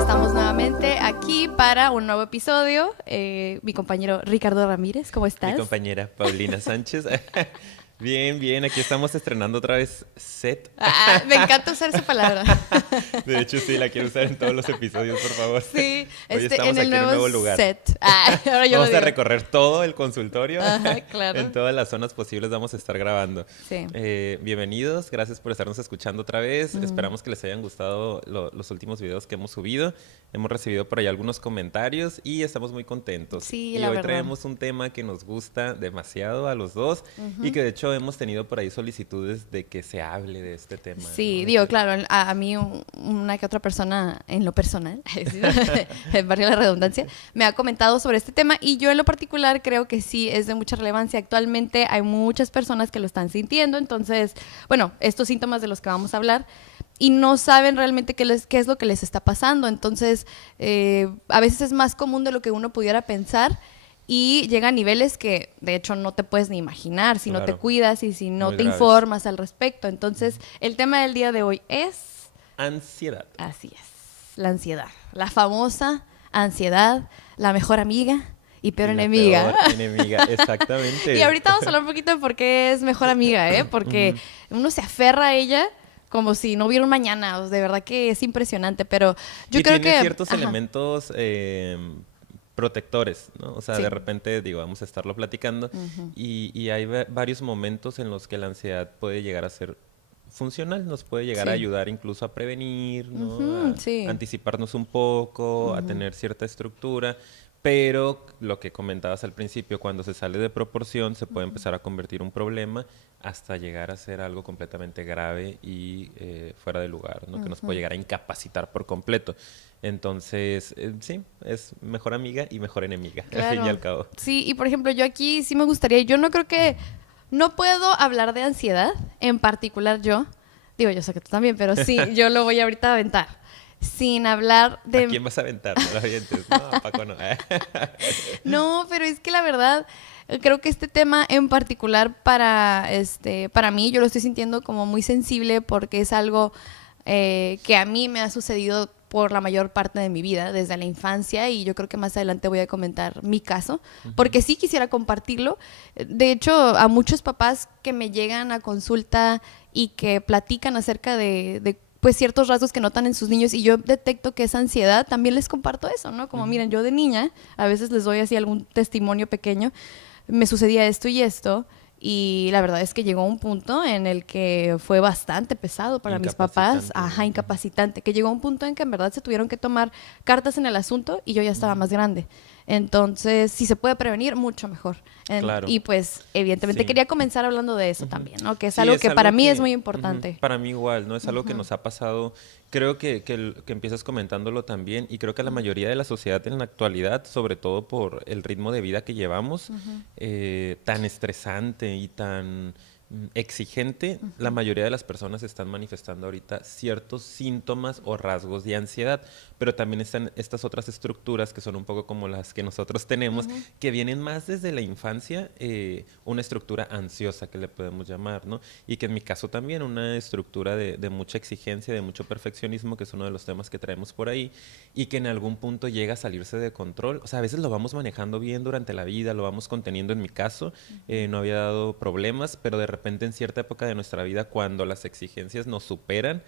estamos nuevamente aquí para un nuevo episodio. Mi compañero Ricardo Ramírez, ¿cómo estás? Mi compañera Paulina Sánchez. Bien, bien, aquí estamos estrenando otra vez set. Me encanta usar esa palabra. De hecho, sí, la quiero usar en todos los episodios, por favor. Sí, Hoy estamos en el aquí en un nuevo lugar. set. Ahora yo Vamos lo a digo. recorrer todo el consultorio. Ajá, claro. En todas las zonas posibles vamos a estar grabando. Sí. Bienvenidos, gracias por estarnos escuchando otra vez. Esperamos que les hayan gustado los últimos videos que hemos subido. Hemos recibido por ahí algunos comentarios y estamos muy contentos. Sí, y la hoy verdad. traemos un tema que nos gusta demasiado a los dos y que de hecho hemos tenido por ahí solicitudes de que se hable de este tema. Sí, ¿no? digo, claro, a mí una que otra persona en lo personal, valga la redundancia, me ha comentado sobre este tema y yo en lo particular creo que sí es de mucha relevancia. Actualmente hay muchas personas que lo están sintiendo, entonces, bueno, estos síntomas de los que vamos a hablar y no saben realmente qué es lo que les está pasando. Entonces, a veces es más común de lo que uno pudiera pensar y llega a niveles que de hecho no te puedes ni imaginar si no te Claro. cuidas y si no Muy te graves. informas al respecto. Entonces, el tema del día de hoy es, Ansiedad. así es, la ansiedad. La famosa ansiedad, la mejor amiga y peor La enemiga. peor enemiga, exactamente. Y ahorita vamos a hablar un poquito de por qué es mejor amiga, ¿eh? Porque uno se aferra a ella como si no hubiera un mañana. O sea, de verdad que es impresionante, pero yo y creo tiene que... ciertos ajá. elementos protectores, ¿no? O sea, Sí. de repente, digo, vamos a estarlo platicando y hay varios momentos en los que la ansiedad puede llegar a ser funcional, nos puede llegar a Sí. ayudar incluso a prevenir, ¿no? Ujú, A sí. anticiparnos un poco, a tener cierta estructura, pero lo que comentabas al principio, cuando se sale de proporción, se puede empezar a convertir un problema hasta llegar a ser algo completamente grave y fuera de lugar, ¿no? Que nos puede llegar a incapacitar por completo. Entonces, sí, es mejor amiga y mejor enemiga, al fin y al cabo. Sí, y por ejemplo, yo aquí sí me gustaría, yo no creo que, no puedo hablar de ansiedad, en particular yo, digo, yo sé que tú también, pero sí, yo lo voy ahorita a aventar, sin hablar ¿A de... quién vas a aventar? No lo avientes. No, a Paco no. No, pero es que la verdad, creo que este tema en particular para mí, yo lo estoy sintiendo como muy sensible porque es algo que a mí me ha sucedido por la mayor parte de mi vida, desde la infancia, y yo creo que más adelante voy a comentar mi caso, porque sí quisiera compartirlo. De hecho, a muchos papás que me llegan a consulta y que platican acerca de pues ciertos rasgos que notan en sus niños y yo detecto que es ansiedad, también les comparto eso, ¿no? Como miren, yo de niña, a veces les doy así algún testimonio pequeño, me sucedía esto y esto, y la verdad es que llegó un punto en el que fue bastante pesado para mis papás, Incapacitante. incapacitante, que llegó un punto en que en verdad se tuvieron que tomar cartas en el asunto y yo ya estaba más grande. Entonces, si se puede prevenir, mucho mejor. Claro. Y pues, evidentemente, Sí. quería comenzar hablando de eso también, ¿no? Que es Sí, algo que para mí que- es muy importante. Para mí igual, ¿no? Es algo que nos ha pasado. Creo que empiezas comentándolo también y creo que a la mayoría de la sociedad en la actualidad, sobre todo por el ritmo de vida que llevamos, tan estresante y tan exigente, la mayoría de las personas están manifestando ahorita ciertos síntomas o rasgos de ansiedad, pero también están estas otras estructuras que son un poco como las que nosotros tenemos, que vienen más desde la infancia, una estructura ansiosa que le podemos llamar, ¿no? Y que en mi caso también una estructura de mucha exigencia, de mucho perfeccionismo, que es uno de los temas que traemos por ahí, y que en algún punto llega a salirse de control. O sea, a veces lo vamos manejando bien durante la vida, lo vamos conteniendo. En mi caso, no había dado problemas, pero de repente en cierta época de nuestra vida, cuando las exigencias nos superan,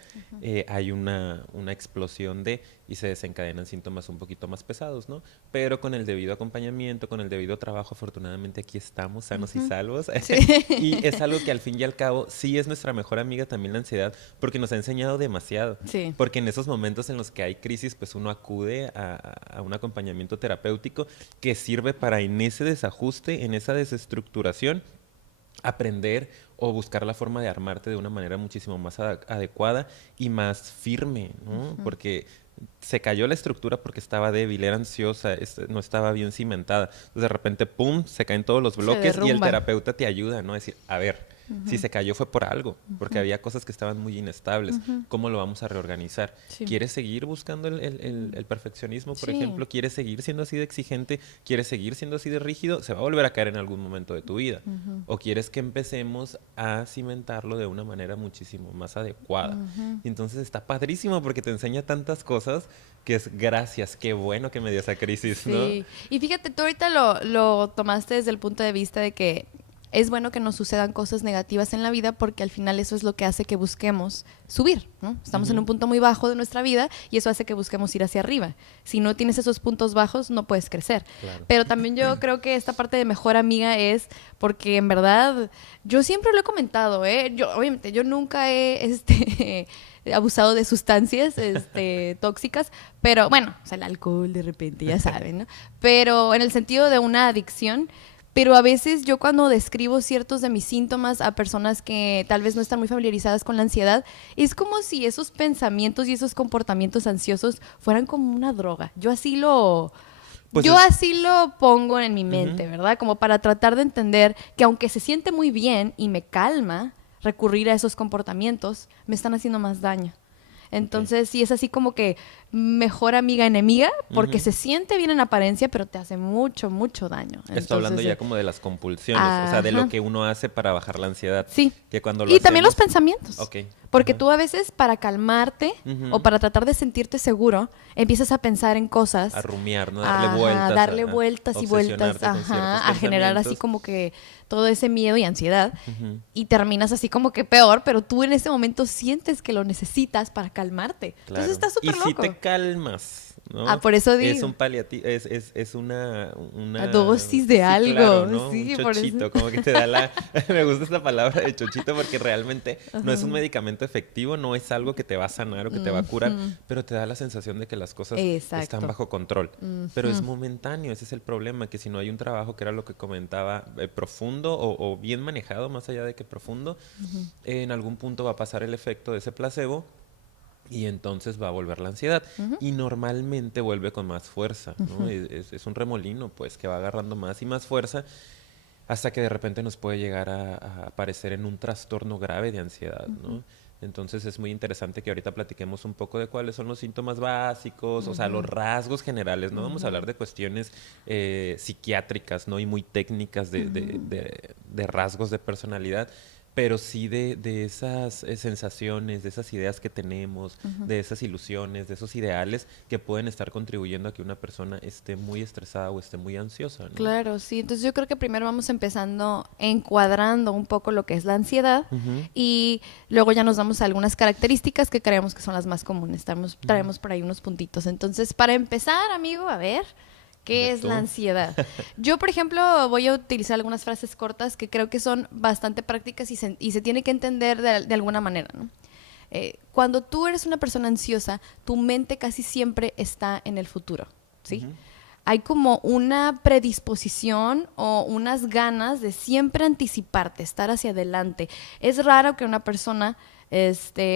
hay una explosión y se desencadenan síntomas un poquito más pesados, ¿no? Pero con el debido acompañamiento, con el debido trabajo, afortunadamente aquí estamos sanos y salvos. Sí. Y es algo que al fin y al cabo sí es nuestra mejor amiga también la ansiedad, porque nos ha enseñado demasiado. Sí. Porque en esos momentos en los que hay crisis, pues uno acude a un acompañamiento terapéutico que sirve para en ese desajuste, en esa desestructuración, aprender o buscar la forma de armarte de una manera muchísimo más adecuada y más firme, ¿no? Porque se cayó la estructura porque estaba débil, era ansiosa, no estaba bien cimentada. Entonces de repente, ¡pum!, se caen todos los bloques y el derrumba. terapeuta te ayuda, ¿no? A decir, a ver, Si se cayó fue por algo, porque había cosas que estaban muy inestables. ¿Cómo lo vamos a reorganizar? Sí. ¿Quieres seguir buscando el perfeccionismo, por Sí. ejemplo? ¿Quieres seguir siendo así de exigente? ¿Quieres seguir siendo así de rígido? Se va a volver a caer en algún momento de tu vida. ¿O quieres que empecemos a cimentarlo de una manera muchísimo más adecuada? Y entonces está padrísimo porque te enseña tantas cosas que es gracias, qué bueno que me dio esa crisis, ¿no? Sí, y fíjate, tú ahorita lo tomaste desde el punto de vista de que es bueno que nos sucedan cosas negativas en la vida porque al final eso es lo que hace que busquemos subir, ¿no? Estamos en un punto muy bajo de nuestra vida y eso hace que busquemos ir hacia arriba. Si no tienes esos puntos bajos, no puedes crecer. Claro. Pero también yo creo que esta parte de mejor amiga es porque en verdad, yo siempre lo he comentado, obviamente, yo nunca he abusado de sustancias tóxicas, pero bueno, o sea, el alcohol de repente, ya saben, ¿no? Pero en el sentido de una adicción. Pero a veces yo cuando describo ciertos de mis síntomas a personas que tal vez no están muy familiarizadas con la ansiedad, es como si esos pensamientos y esos comportamientos ansiosos fueran como una droga. Yo así lo pongo en mi mente, ¿verdad? Como para tratar de entender que aunque se siente muy bien y me calma recurrir a esos comportamientos, me están haciendo más daño. Entonces, sí es así como que mejor amiga enemiga, porque se siente bien en apariencia, pero te hace mucho, mucho daño. Estoy hablando ya como de las compulsiones, o sea, de lo que uno hace para bajar la ansiedad. Sí. Que cuando lo y también los hacemos... pensamientos. Ok. Porque tú a veces para calmarte o para tratar de sentirte seguro, empiezas a pensar en cosas. A rumiar, ¿no? Darle vueltas y vueltas, a generar así pensamientos. como que todo ese miedo y ansiedad. Y terminas así como que peor, pero tú en ese momento sientes que lo necesitas para calmarte. Claro. Entonces estás súper loco. Y si te calmas, ¿no? Ah, por eso digo. Es un paliativo, es una dosis de algo, claro, ¿no? sí, Un por chochito, eso. como que te da la... Me gusta esta palabra de chochito porque realmente no es un medicamento efectivo, no es algo que te va a sanar o que te va a curar, pero te da la sensación de que las cosas están bajo control. Pero es momentáneo, ese es el problema, que si no hay un trabajo, que era lo que comentaba, profundo o bien manejado, más allá de que profundo, en algún punto va a pasar el efecto de ese placebo. Y entonces va a volver la ansiedad. Y normalmente vuelve con más fuerza, ¿no? Es un remolino, pues, que va agarrando más y más fuerza hasta que de repente nos puede llegar a aparecer en un trastorno grave de ansiedad, ¿no? Entonces es muy interesante que ahorita platiquemos un poco de cuáles son los síntomas básicos, o sea, los rasgos generales, ¿no? Vamos a hablar de cuestiones psiquiátricas, ¿no? Y muy técnicas de rasgos de personalidad, pero sí de esas sensaciones, de esas ideas que tenemos, de esas ilusiones, de esos ideales que pueden estar contribuyendo a que una persona esté muy estresada o esté muy ansiosa, ¿no? Claro, sí. Entonces yo creo que primero vamos empezando encuadrando un poco lo que es la ansiedad y luego ya nos damos a algunas características que creemos que son las más comunes. Traemos por ahí unos puntitos. Entonces, para empezar, amigo, a ver... ¿Qué es la ansiedad? Yo, por ejemplo, voy a utilizar algunas frases cortas que creo que son bastante prácticas y se tiene que entender de alguna manera, ¿no? Cuando tú eres una persona ansiosa, tu mente casi siempre está en el futuro, ¿sí? Hay como una predisposición o unas ganas de siempre anticiparte, estar hacia adelante. Es raro que una persona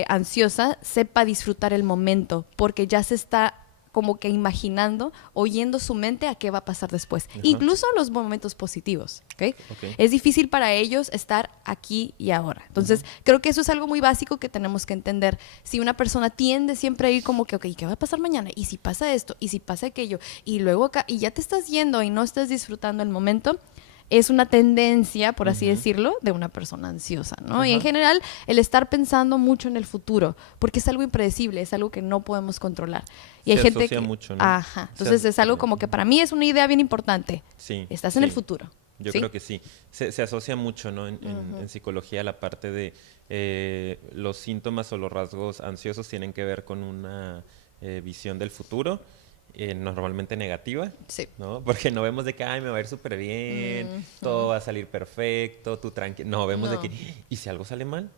ansiosa sepa disfrutar el momento porque ya se está como que imaginando, oyendo su mente a qué va a pasar después. Incluso los momentos positivos, ¿ok? Es difícil para ellos estar aquí y ahora. Entonces, creo que eso es algo muy básico que tenemos que entender. Si una persona tiende siempre a ir como que, ok, ¿qué va a pasar mañana? ¿Y si pasa esto? ¿Y si pasa aquello? Y luego acá, y ya te estás yendo y no estás disfrutando el momento, es una tendencia, por así decirlo, de una persona ansiosa, ¿no? Y en general, el estar pensando mucho en el futuro, porque es algo impredecible, es algo que no podemos controlar. Y hay gente que... mucho, ¿no? Entonces es algo como que para mí es una idea bien importante. Sí. Estás en el futuro. Yo creo que sí. Se asocia mucho, ¿no? En psicología la parte de los síntomas o los rasgos ansiosos tienen que ver con una visión del futuro. Normalmente negativa, ¿no? Porque no vemos de que, ay, me va a ir súper bien, todo va a salir perfecto, tú tranquilo. No, vemos de que, ¿y si algo sale mal?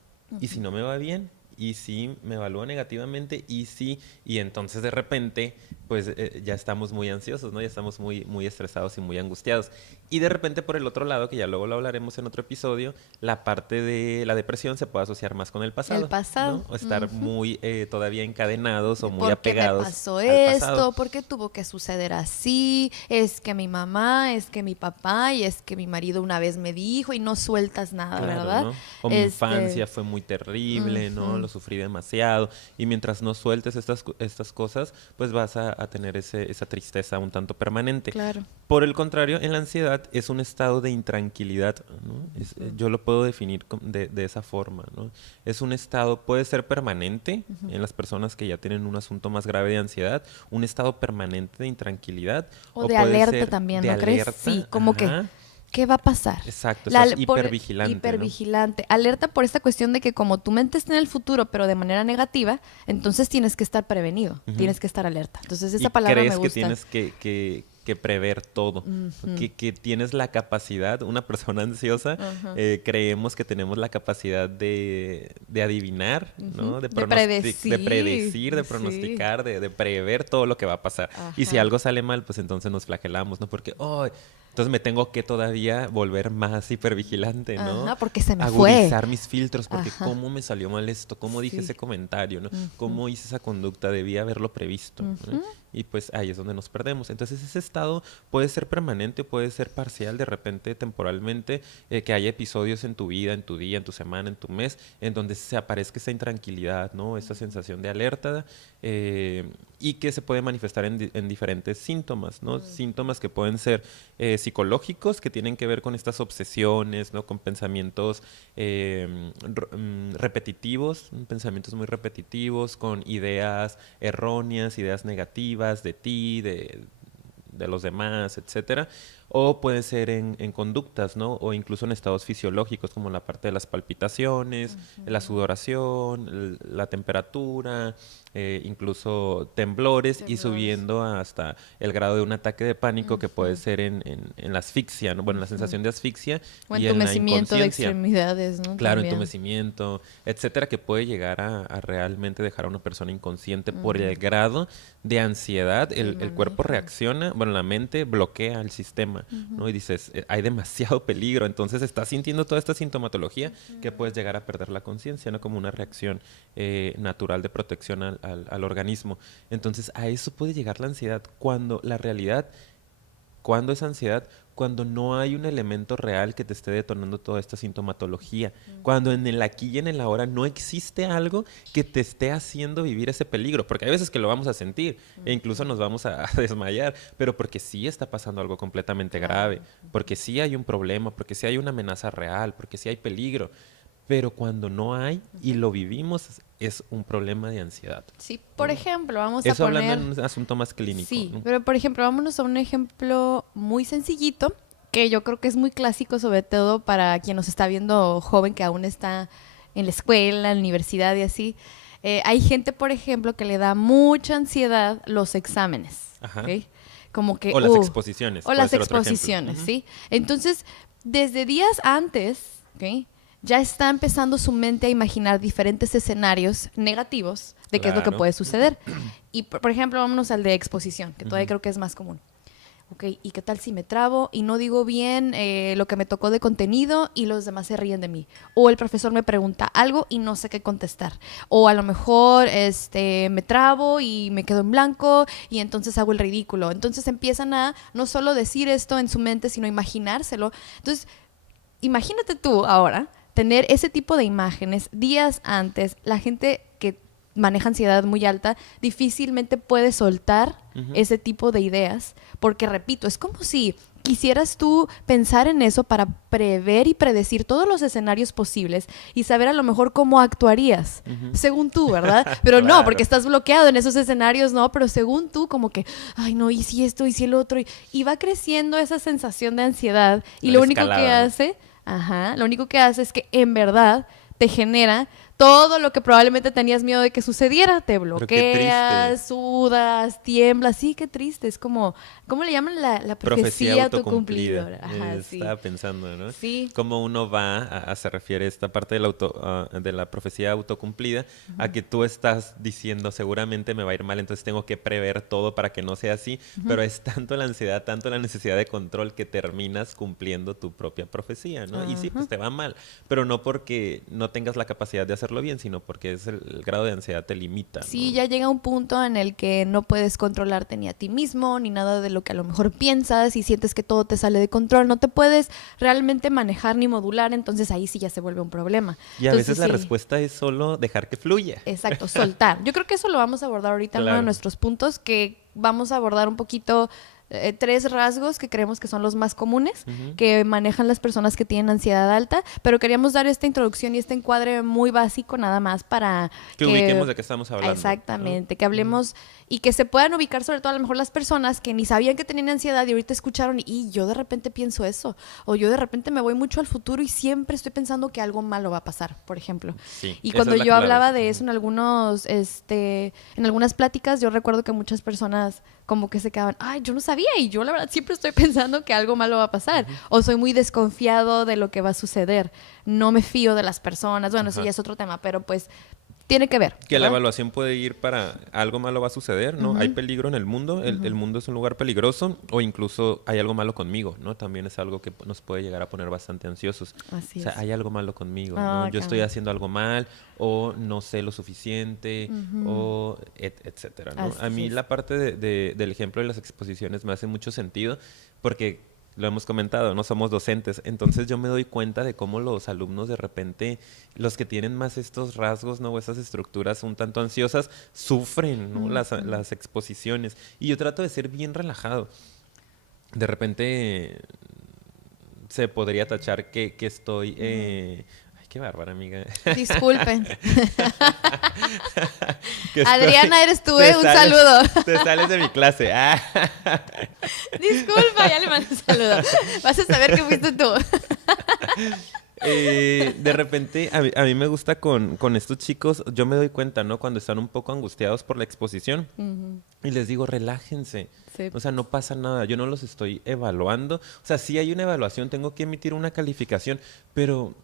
¿Y si no me va bien? y si me evalúo negativamente, y si, y entonces de repente, pues ya estamos muy ansiosos, ¿no? Ya estamos muy, muy estresados y muy angustiados. Y de repente por el otro lado, que ya luego lo hablaremos en otro episodio, la parte de la depresión se puede asociar más con el pasado. El pasado. ¿no? O estar muy todavía encadenados o muy ¿Por qué apegados me pasó al esto? pasado. ¿Por qué tuvo que suceder así? Es que mi mamá, es que mi papá y es que mi marido una vez me dijo y no sueltas nada, Claro, ¿verdad? ¿no? O mi infancia fue muy terrible, ¿no? Lo sufrí demasiado. Y mientras no sueltes estas cosas, pues vas a tener esa tristeza un tanto permanente. Claro. Por el contrario, en la ansiedad es un estado de intranquilidad, ¿no? Yo lo puedo definir de esa forma, ¿no? Es un estado, puede ser permanente en las personas que ya tienen un asunto más grave de ansiedad, un estado permanente de intranquilidad. O de puede alerta ser también, de ¿no crees? alerta, Sí, como que, ajá. ¿qué va a pasar? Exacto, estás hipervigilante, ¿no? Hipervigilante. Alerta por esta cuestión de que como tu mente está en el futuro, pero de manera negativa, entonces tienes que estar prevenido, tienes que estar alerta. Entonces esa palabra me crees gusta. que tienes que prever todo, que tienes la capacidad, una persona ansiosa, creemos que tenemos la capacidad de adivinar, ¿no? De predecir, de pronosticar, de prever todo lo que va a pasar. Ajá. Y si algo sale mal, pues entonces nos flagelamos, ¿no? Porque, entonces me tengo que todavía volver más hipervigilante, ¿no? Ajá, porque se me fue. Agudizar mis filtros, porque Ajá. cómo me salió mal esto, cómo dije ese comentario, ¿no? Cómo hice esa conducta, debía haberlo previsto, ¿no? Y pues ahí es donde nos perdemos. Entonces ese estado puede ser permanente, puede ser parcial, de repente, temporalmente, que haya episodios en tu vida, en tu día, en tu semana, en tu mes, en donde se aparezca esa intranquilidad, ¿no? Esa sensación de alerta, y que se puede manifestar en diferentes síntomas, ¿no? Síntomas que pueden ser psicológicos, que tienen que ver con estas obsesiones, ¿no? Con pensamientos repetitivos, pensamientos muy repetitivos, con ideas erróneas, ideas negativas de ti, de los demás, etcétera. O puede ser en conductas, ¿no? O incluso en estados fisiológicos, como la parte de las palpitaciones, la sudoración, la temperatura, incluso temblores, y subiendo hasta el grado de un ataque de pánico, que puede ser en la asfixia, ¿no? Bueno, la sensación de asfixia o y en la entumecimiento de inconsciencia. extremidades, ¿no? Claro, También. entumecimiento, etcétera, que puede llegar a realmente dejar a una persona inconsciente por el grado de ansiedad. El cuerpo reacciona, bueno, la mente bloquea el sistema, ¿no? Y dices, hay demasiado peligro, entonces estás sintiendo toda esta sintomatología que puedes llegar a perder la conciencia, ¿no? Como una reacción natural de protección al organismo. Entonces, a eso puede llegar la ansiedad cuando la realidad, cuando es ansiedad, cuando no hay un elemento real que te esté detonando toda esta sintomatología, cuando en el aquí y en el ahora no existe algo que te esté haciendo vivir ese peligro, porque hay veces que lo vamos a sentir e incluso nos vamos a desmayar, pero porque sí está pasando algo completamente grave, porque sí hay un problema, porque sí hay una amenaza real, porque sí hay peligro. Pero cuando no hay y lo vivimos, es un problema de ansiedad. Sí, por ejemplo, vamos Eso a poner... hablando en un asunto más clínico. Sí, ¿no? pero por ejemplo, vámonos a un ejemplo muy sencillito, que yo creo que es muy clásico, sobre todo para quien nos está viendo joven, que aún está en la escuela, en la universidad y así. Hay gente, por ejemplo, que le da mucha ansiedad los exámenes. Ajá. ¿Okay? Como que, O las exposiciones. O las exposiciones, ¿sí? Entonces, desde días antes, ¿ok? Ya está empezando su mente a imaginar diferentes escenarios negativos de qué es lo que puede suceder. Y, por ejemplo, vámonos al de exposición, que todavía creo que es más común. Ok, ¿y qué tal si me trabo y no digo bien lo que me tocó de contenido y los demás se ríen de mí? O el profesor me pregunta algo y no sé qué contestar. O a lo mejor me trabo y me quedo en blanco y entonces hago el ridículo. Entonces empiezan a no solo decir esto en su mente, sino imaginárselo. Entonces, imagínate tú ahora tener ese tipo de imágenes días antes. La gente que maneja ansiedad muy alta difícilmente puede soltar ese tipo de ideas, porque repito, es como si quisieras tú pensar en eso para prever y predecir todos los escenarios posibles y saber a lo mejor cómo actuarías, según tú, ¿verdad? Pero claro. No, porque estás bloqueado en esos escenarios, no, pero según tú como que, ay no, y si esto, y si el otro, y va creciendo esa sensación de ansiedad y lo único que hace... lo único que hace es que en verdad te genera todo lo que probablemente tenías miedo de que sucediera, te Pero qué bloqueas, triste. sudas, tiemblas, sí, qué triste, es como, ¿cómo le llaman la Profecía profecía autocumplida. autocumplidora? Ajá, sí, Estaba pensando, ¿no? sí, Cómo uno va se refiere esta parte de de la profecía autocumplida a que tú estás diciendo seguramente me va a ir mal, entonces tengo que prever todo para que no sea así, pero es tanto la ansiedad, tanto la necesidad de control que terminas cumpliendo tu propia profecía, ¿no? Y sí, ajá. pues te va mal, pero no porque no tengas la capacidad de hacerlo bien, sino porque es el grado de ansiedad te limita, Sí, ¿no? ya llega un punto en el que no puedes controlarte ni a ti mismo, ni nada de lo que a lo mejor piensas y sientes que todo te sale de control. No te puedes realmente manejar ni modular, entonces ahí sí ya se vuelve un problema. Y a veces Entonces la sí, respuesta es solo dejar que fluya. exacto, soltar. Yo creo que eso lo vamos a abordar ahorita en uno de Claro. nuestros puntos, que vamos a abordar un poquito tres rasgos que creemos que son los más comunes Ujú. que manejan las personas que tienen ansiedad alta, pero queríamos dar esta introducción y este encuadre muy básico nada más para Que ubiquemos de qué estamos hablando, ¿no? exactamente, que hablemos y que se puedan ubicar sobre todo a lo mejor las personas que ni sabían que tenían ansiedad y ahorita escucharon y yo de repente pienso eso, o yo de repente me voy mucho al futuro y siempre estoy pensando que algo malo va a pasar, por ejemplo. Sí, Y esa cuando es la yo clave. hablaba de eso Ujú. en en algunas pláticas, yo recuerdo que muchas personas como que se quedaban, ay, yo no sabía y yo la verdad siempre estoy pensando que algo malo va a pasar o soy muy desconfiado de lo que va a suceder, no me fío de las personas, bueno, eso Ajá. ya es otro tema, pero pues tiene que ver, Que la ¿verdad? evaluación puede ir para algo malo va a suceder, ¿no? Hay Ujú, peligro en el mundo, el ujú. mundo es un lugar peligroso o incluso hay algo malo conmigo, ¿no? También es algo que nos puede llegar a poner bastante ansiosos. O Así sea, es. hay algo malo conmigo, ¿no? Ah, Yo estoy cabrón. haciendo algo mal o no sé lo suficiente Ujú. o etcétera, ¿no? A Así mí es. la parte del ejemplo de las exposiciones me hace mucho sentido porque lo hemos comentado, no somos docentes, entonces yo me doy cuenta de cómo los alumnos de repente, los que tienen más estos rasgos, ¿no? O esas estructuras un tanto ansiosas, sufren, ¿no? Ujú. Las exposiciones. Y yo trato de ser bien relajado. De repente se podría tachar que estoy... Ujú. Ay, qué bárbara, amiga. Disculpen. Que estoy... Adriana, eres tú, Te ¿eh? Un sales, saludo. te sales de mi clase. Ah. Disculpa, ya le mando un saludo. Vas a saber que fuiste tú. De repente, a mí me gusta con estos chicos, yo me doy cuenta, ¿no? Cuando están un poco angustiados por la exposición Ujú. y les digo, relájense. Sí. O sea, no pasa nada, yo no los estoy evaluando. O sea, sí hay una evaluación, tengo que emitir una calificación, pero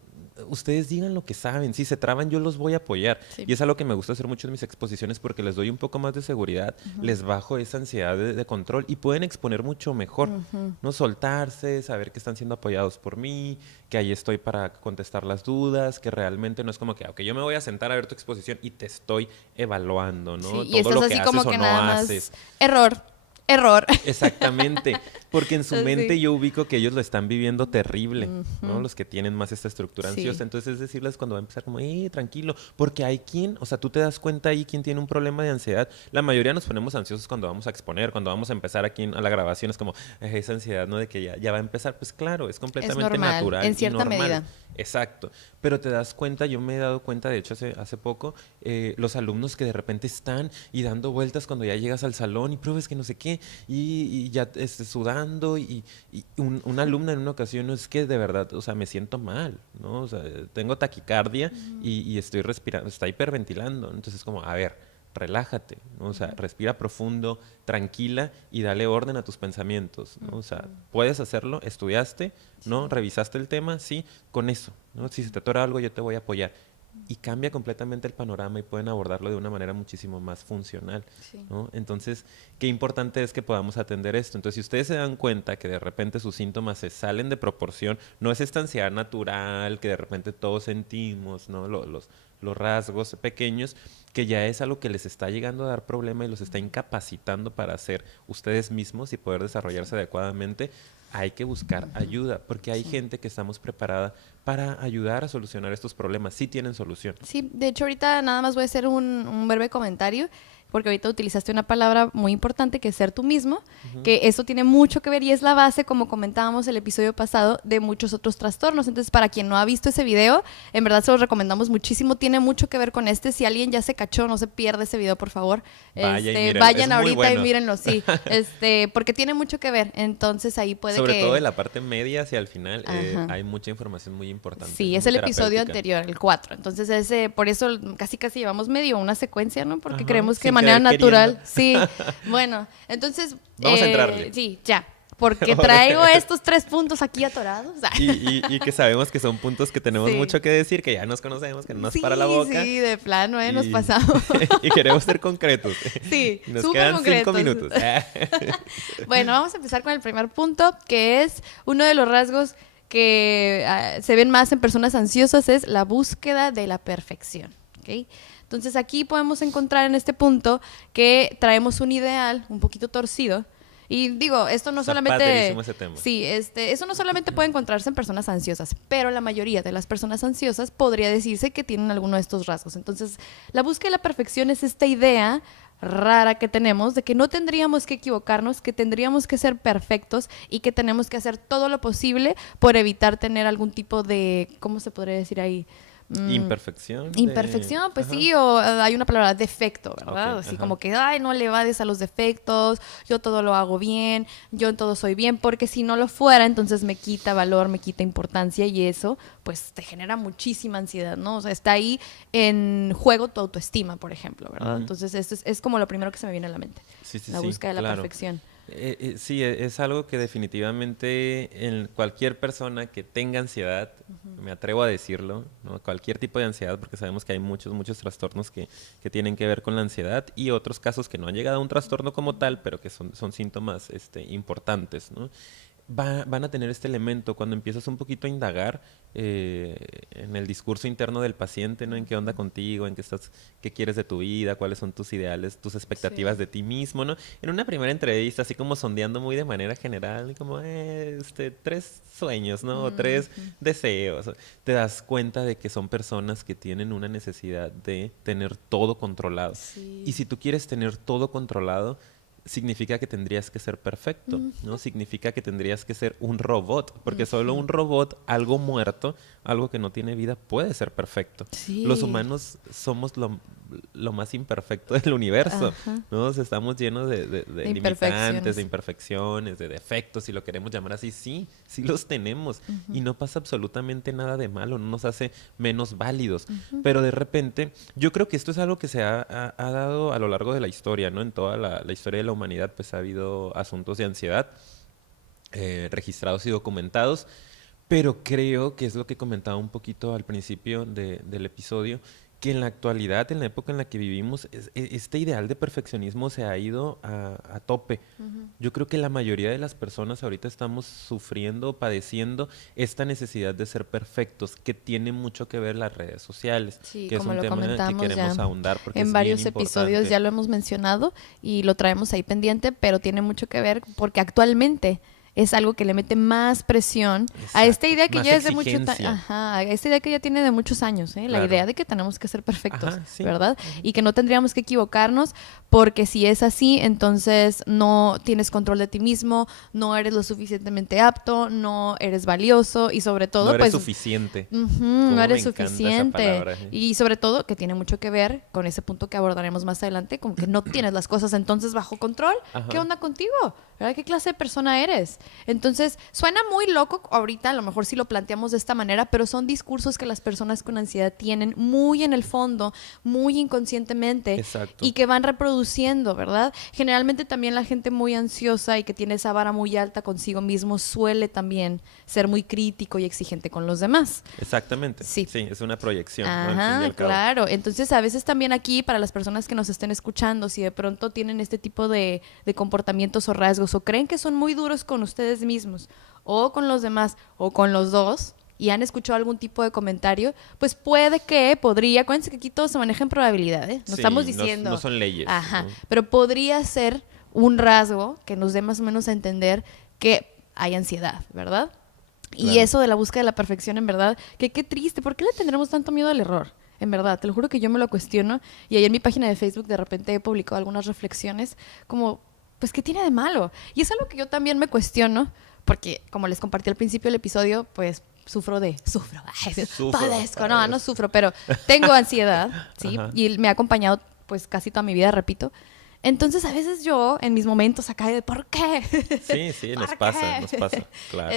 ustedes digan lo que saben. Si se traban, yo los voy a apoyar. Sí. Y es algo que me gusta hacer mucho en mis exposiciones porque les doy un poco más de seguridad, les bajo esa ansiedad de control y pueden exponer mucho mejor. Ujú. No soltarse, saber que están siendo apoyados por mí, que ahí estoy para contestar las dudas, que realmente no es como que, ok, yo me voy a sentar a ver tu exposición y te estoy evaluando, Sí, ¿no? y Todo estás lo que así como haces o que no nada haces. más error, error. Exactamente, porque en su mente Sí. yo ubico que ellos lo están viviendo terrible, ¿no? Ujú. Los que tienen más esta estructura Sí. ansiosa. Entonces es decirles cuando va a empezar como, tranquilo, porque hay quien, o sea, tú te das cuenta ahí quién tiene un problema de ansiedad. La mayoría nos ponemos ansiosos cuando vamos a exponer, cuando vamos a empezar aquí a la grabación, es como esa ansiedad, ¿no? De que ya va a empezar. Pues claro, es Es completamente normal, en natural y cierta normal. medida. Exacto. Pero te das cuenta, yo me he dado cuenta, de hecho, hace poco, los alumnos que de repente están y dando vueltas cuando ya llegas al salón y pruebas que no sé qué, y ya sudando, y una alumna en una ocasión, no es que de verdad, o sea, me siento mal, ¿no? O sea, tengo taquicardia y estoy respirando, está hiperventilando. Entonces, como, a ver, relájate, ¿no? O sea, respira profundo, tranquila y dale orden a tus pensamientos, ¿no? O sea, puedes hacerlo, estudiaste, ¿no? Revisaste el tema, sí, con eso, ¿no? Si se te atora algo, yo te voy a apoyar. Y cambia completamente el panorama y pueden abordarlo de una manera muchísimo más funcional, Sí. ¿no? Entonces, qué importante es que podamos atender esto. Entonces, si ustedes se dan cuenta que de repente sus síntomas se salen de proporción, no es esta ansiedad natural que de repente todos sentimos, ¿no? Los rasgos pequeños, que ya es algo que les está llegando a dar problema y los está incapacitando para ser ustedes mismos y poder desarrollarse adecuadamente, hay que buscar ayuda, porque hay Sí. gente que estamos preparada para ayudar a solucionar estos problemas. Sí tienen solución. Sí, de hecho ahorita nada más voy a hacer un breve comentario porque ahorita utilizaste una palabra muy importante que es ser tú mismo, que eso tiene mucho que ver y es la base, como comentábamos el episodio pasado, de muchos otros trastornos. Entonces, para quien no ha visto ese video, en verdad se los recomendamos muchísimo, tiene mucho que ver con este. Si alguien ya se cachó, no se pierda ese video, por favor. Vayan ahorita y mírenlo, sí, porque tiene mucho que ver. Entonces, ahí puede Sobre todo de la parte media hacia el final, hay mucha información muy importante. Sí, es el episodio anterior, el 4. Entonces, por eso casi llevamos medio una secuencia, ¿no? Porque creemos que de manera natural. Sí, bueno, entonces... Vamos a entrarle. Sí, ya. Porque traigo estos 3 puntos aquí atorados. Y que sabemos que son puntos que tenemos mucho que decir, que ya nos conocemos, que no nos para la boca. Sí, de plano, nos pasamos. Y queremos ser concretos. Sí, nos quedan concretos. 5 minutos. Bueno, vamos a empezar con el primer punto, que es uno de los rasgos que se ven más en personas ansiosas, es la búsqueda de la perfección. ¿Okay? Entonces aquí podemos encontrar en este punto que traemos un ideal un poquito torcido. Y digo, esto no solamente... Ese tema. Sí, eso no solamente puede encontrarse en personas ansiosas, pero la mayoría de las personas ansiosas podría decirse que tienen alguno de estos rasgos. Entonces, la búsqueda de la perfección es esta idea rara que tenemos de que no tendríamos que equivocarnos, que tendríamos que ser perfectos y que tenemos que hacer todo lo posible por evitar tener algún tipo de, ¿cómo se podría decir ahí? Imperfección. Pues sí, o hay una palabra, defecto, ¿verdad? Así como que, no le vades a los defectos, yo todo lo hago bien, yo en todo soy bien, porque si no lo fuera, entonces me quita valor, me quita importancia y eso, pues te genera muchísima ansiedad, ¿no? O sea, está ahí en juego tu autoestima, por ejemplo, ¿verdad? Entonces, esto es como lo primero que se me viene a la mente, la búsqueda de la perfección. Sí, es algo que definitivamente en cualquier persona que tenga ansiedad, me atrevo a decirlo, ¿no? Cualquier tipo de ansiedad, porque sabemos que hay muchos trastornos que tienen que ver con la ansiedad y otros casos que no han llegado a un trastorno como tal, pero que son síntomas importantes, ¿no? Van a tener este elemento cuando empiezas un poquito a indagar en el discurso interno del paciente, ¿no? En qué onda contigo, en qué quieres de tu vida, cuáles son tus ideales, tus expectativas de ti mismo, ¿no? En una primera entrevista, así como sondeando muy de manera general, como 3 sueños, ¿no? O 3 deseos. Te das cuenta de que son personas que tienen una necesidad de tener todo controlado. Sí. Y si tú quieres tener todo controlado, significa que tendrías que ser perfecto, ¿no? Significa que tendrías que ser un robot, porque solo un robot, algo muerto, algo que no tiene vida, puede ser perfecto. Sí. Los humanos somos lo más imperfecto del universo, ¿no? O sea, estamos llenos de limitantes, de imperfecciones, de defectos, si lo queremos llamar así. Sí los tenemos y no pasa absolutamente nada de malo, no nos hace menos válidos. Pero de repente, yo creo que esto es algo que se ha dado a lo largo de la historia, ¿no? En toda la historia de la humanidad, pues ha habido asuntos de ansiedad registrados y documentados, pero creo que es lo que comentaba un poquito al principio del episodio, que en la actualidad, en la época en la que vivimos, este ideal de perfeccionismo se ha ido a tope. Yo creo que la mayoría de las personas ahorita estamos sufriendo, padeciendo esta necesidad de ser perfectos, que tiene mucho que ver las redes sociales, sí, que es un tema que queremos ahondar porque en varios episodios ya lo hemos mencionado y lo traemos ahí pendiente, pero tiene mucho que ver porque actualmente es algo que le mete más presión. Exacto. A esta idea que ya es de mucho a esta idea que ya tiene de muchos años, ¿eh? La idea de que tenemos que ser perfectos, sí, ¿verdad? Y que no tendríamos que equivocarnos, porque si es así, entonces no tienes control de ti mismo, no eres lo suficientemente apto, no eres valioso y sobre todo no eres pues suficiente. No eres suficiente. Y sobre todo que tiene mucho que ver con ese punto que abordaremos más adelante, como que no tienes las cosas entonces bajo control. ¿Qué onda contigo? ¿Verdad? ¿Qué clase de persona eres? Entonces, suena muy loco ahorita, a lo mejor si lo planteamos de esta manera, pero son discursos que las personas con ansiedad tienen muy en el fondo, muy inconscientemente. Exacto. Y que van reproduciendo, ¿verdad? Generalmente también la gente muy ansiosa y que tiene esa vara muy alta consigo mismo suele también ser muy crítico y exigente con los demás. Exactamente. Sí, es una proyección. Ajá, ¿no? Claro. Entonces, a veces también aquí, para las personas que nos estén escuchando, si de pronto tienen este tipo de comportamientos o rasgos o creen que son muy duros con ustedes mismos o con los demás o con los dos y han escuchado algún tipo de comentario, pues acuérdense que aquí todo se maneja en probabilidad, ¿eh? No estamos diciendo. No son leyes. Ajá, ¿no? Pero podría ser un rasgo que nos dé más o menos a entender que hay ansiedad, ¿verdad? Claro. Y eso de la búsqueda de la perfección, en verdad, que qué triste, ¿por qué le tendremos tanto miedo al error? en verdad, te lo juro que yo me lo cuestiono. Y ahí en mi página de Facebook de repente he publicado algunas reflexiones como, pues, ¿qué tiene de malo? Y es algo que yo también me cuestiono, porque como les compartí al principio del episodio, pues sufro, padezco, no sufro, pero tengo ansiedad, ¿sí? Ajá. Y me ha acompañado pues casi toda mi vida, repito. Entonces a veces yo, en mis momentos acá de ¿por qué? Sí, ¿Por nos qué? pasa, claro.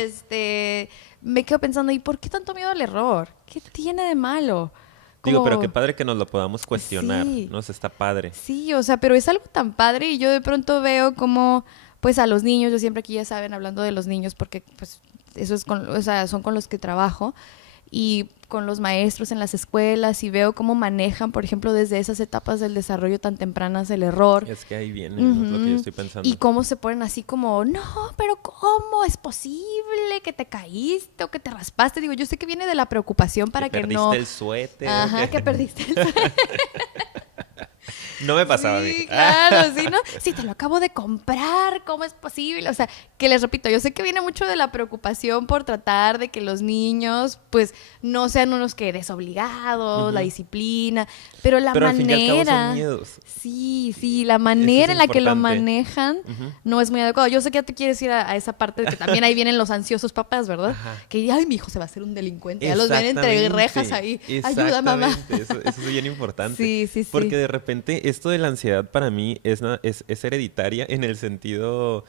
Me quedo pensando, ¿y por qué tanto miedo al error? ¿Qué tiene de malo? Digo, pero qué Como, padre que nos lo podamos cuestionar, sí, ¿no? Está padre. sí, o sea, pero es algo tan padre y yo de pronto veo como, pues a los niños, yo siempre aquí ya saben, hablando de los niños, porque pues eso es con, o sea, son con los que trabajo y con los maestros en las escuelas y veo cómo manejan, por ejemplo, desde esas etapas del desarrollo tan tempranas el error. Es que ahí viene, ¿no? Es lo que yo estoy pensando. Y cómo se ponen así como, no, pero ¿cómo es posible que te caíste o que te raspaste? Digo, yo sé que viene de la preocupación para que perdiste no... el suéter. Ajá, que perdiste el suéter. No me pasaba a mí. Sí, claro, sí, ¿no? Sí, te lo acabo de comprar, ¿cómo es posible? O sea, que les repito, yo sé que viene mucho de la preocupación por tratar de que los niños, pues, no sean unos que desobligados, la disciplina, pero la Pero al fin y al cabo son manera... miedos. Sí, la manera en la que lo importante. manejan no es muy adecuado. Yo sé que ya te quieres ir a esa parte de que también ahí vienen los ansiosos papás, ¿verdad? Ajá. Que, ay, mi hijo se va a hacer un delincuente. Ya los ven entre rejas ahí. Ayuda, mamá. Eso es bien importante. Sí. Porque de repente esto de la ansiedad para mí es hereditaria en el sentido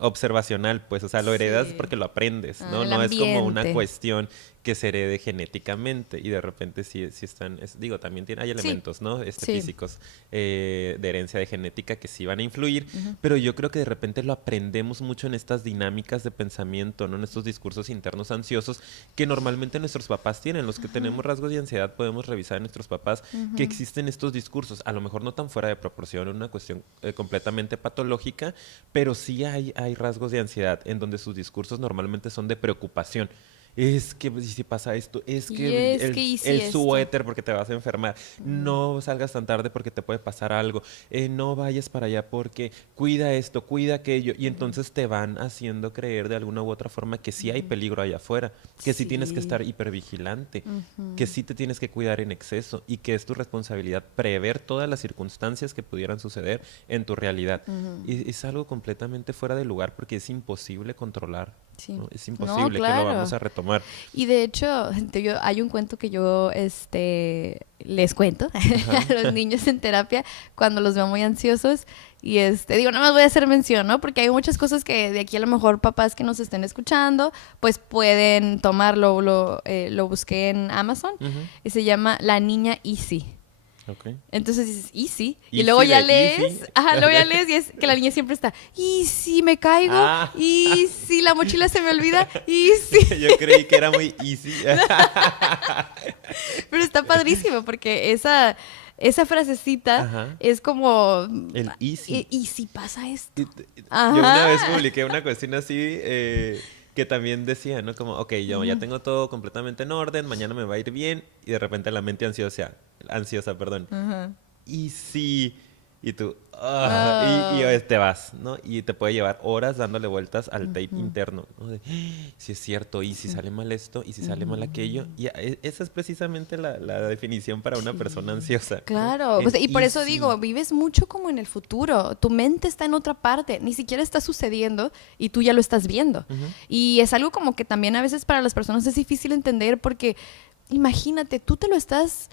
observacional, pues, o sea, lo heredas Sí. porque lo aprendes, ¿no? El No es como una ambiente. cuestión que se herede genéticamente y de repente sí están, digo, también hay Sí. elementos, ¿no? Sí. Físicos de herencia de genética que sí van a influir, pero yo creo que de repente lo aprendemos mucho en estas dinámicas de pensamiento, ¿no? En estos discursos internos ansiosos que normalmente nuestros papás tienen. Los que tenemos rasgos de ansiedad podemos revisar en nuestros papás que existen estos discursos, a lo mejor no tan fuera de proporción, una cuestión completamente patológica, pero sí hay rasgos de ansiedad en donde sus discursos normalmente son de preocupación. Es que si pasa esto, es Y que es que y si el esto. suéter porque te vas a enfermar, no salgas tan tarde porque te puede pasar algo, no vayas para allá porque cuida esto, cuida aquello, y entonces te van haciendo creer de alguna u otra forma que sí hay peligro allá afuera, que sí tienes que Sí. estar hipervigilante, que sí te tienes que cuidar en exceso y que es tu responsabilidad prever todas las circunstancias que pudieran suceder en tu realidad. Y es algo completamente fuera de lugar porque es imposible controlar. Sí. ¿No? Es No, imposible que lo claro. vamos a retomar. Y de hecho, hay un cuento que yo les cuento a los niños en terapia cuando los veo muy ansiosos. Y digo, nada más voy a hacer mención, ¿no? Porque hay muchas cosas que de aquí a lo mejor papás que nos estén escuchando, pues pueden tomarlo. Lo busqué en Amazon y se llama La Niña Easy. Okay. Entonces dices, easy. Y Easy luego ya de lees, easy. luego ya lees y es que la niña siempre está, easy, me caigo, Ah. easy, la mochila se me olvida, easy. Yo creí que era muy easy. Pero está padrísimo porque esa frasecita Ajá. es como, El easy. ¿y si pasa esto? Yo Ajá. una vez publiqué una cuestión así que también decía, ¿no? Como, ok, yo ya tengo todo completamente en orden, mañana me va a ir bien, y de repente la mente ansiosa, perdón. Ajá. Y sí, y tú, Ah. y te vas, ¿no? Y te puede llevar horas dándole vueltas al tape interno, ¿no? De, si es cierto, y si sale mal esto, y si sale mal aquello. Y esa es precisamente la definición para una persona ansiosa, ¿no? Claro, Es y por eso easy. digo, vives mucho como en el futuro, tu mente está en otra parte, ni siquiera está sucediendo y tú ya lo estás viendo. Y es algo como que también a veces para las personas es difícil entender porque imagínate, tú lo estás